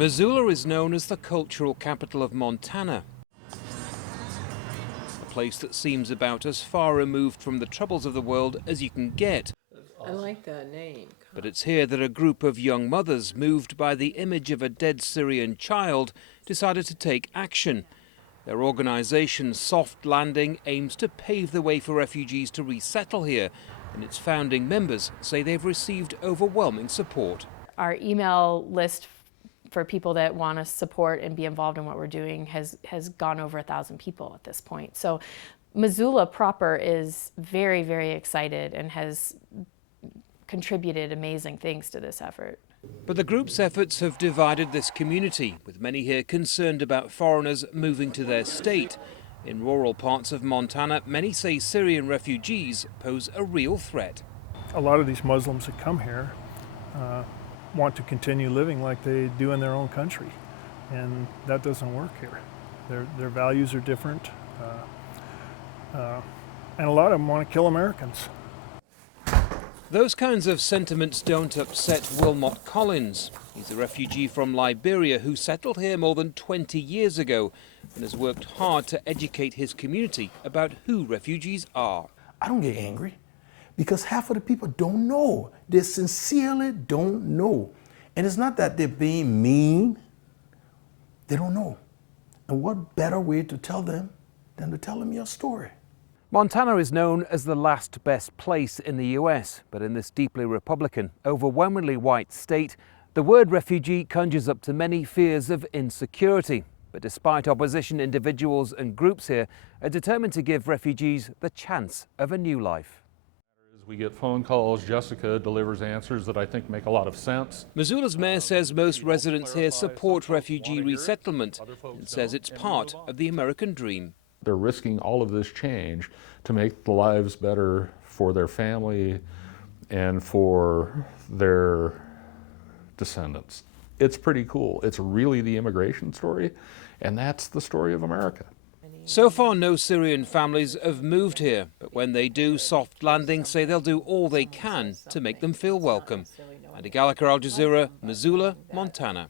Missoula is known as the cultural capital of Montana, a place that seems about as far removed from the troubles of the world as you can get. I like that name. But it's here that a group of young mothers, moved by the image of a dead Syrian child, decided to take action. Their organisation, Soft Landing, aims to pave the way for refugees to resettle here, and its founding members say they've received overwhelming support. Our email list for people that want to support and be involved in what we're doing has gone over 1,000 people at this point. So Missoula proper is very, very excited and has contributed amazing things to this effort. But the group's efforts have divided this community, with many here concerned about foreigners moving to their state. In rural parts of Montana, many say Syrian refugees pose a real threat. A lot of these Muslims that come here want to continue living like they do in their own country, and that doesn't work here. Their values are different, and a lot of them want to kill Americans. Those kinds of sentiments don't upset Wilmot Collins. He's a refugee from Liberia who settled here more than 20 years ago and has worked hard to educate his community about who refugees are. I don't get angry because half of the people don't know. They sincerely don't know. And it's not that they're being mean. They don't know. And what better way to tell them than to tell them your story? Montana is known as the last best place in the US, but in this deeply Republican, overwhelmingly white state, the word refugee conjures up to many fears of insecurity. But despite opposition, individuals and groups here are determined to give refugees the chance of a new life. We get phone calls. Jessica delivers answers that I think make a lot of sense. Missoula's mayor says most residents here support refugee resettlement and says it's part of the American dream. They're risking all of this change to make the lives better for their family and for their descendants. It's pretty cool. It's really the immigration story, and that's the story of America. So far, no Syrian families have moved here, but when they do, Soft Landing say they'll do all they can to make them feel welcome. Andy Gallagher, Al Jazeera, Missoula, Montana.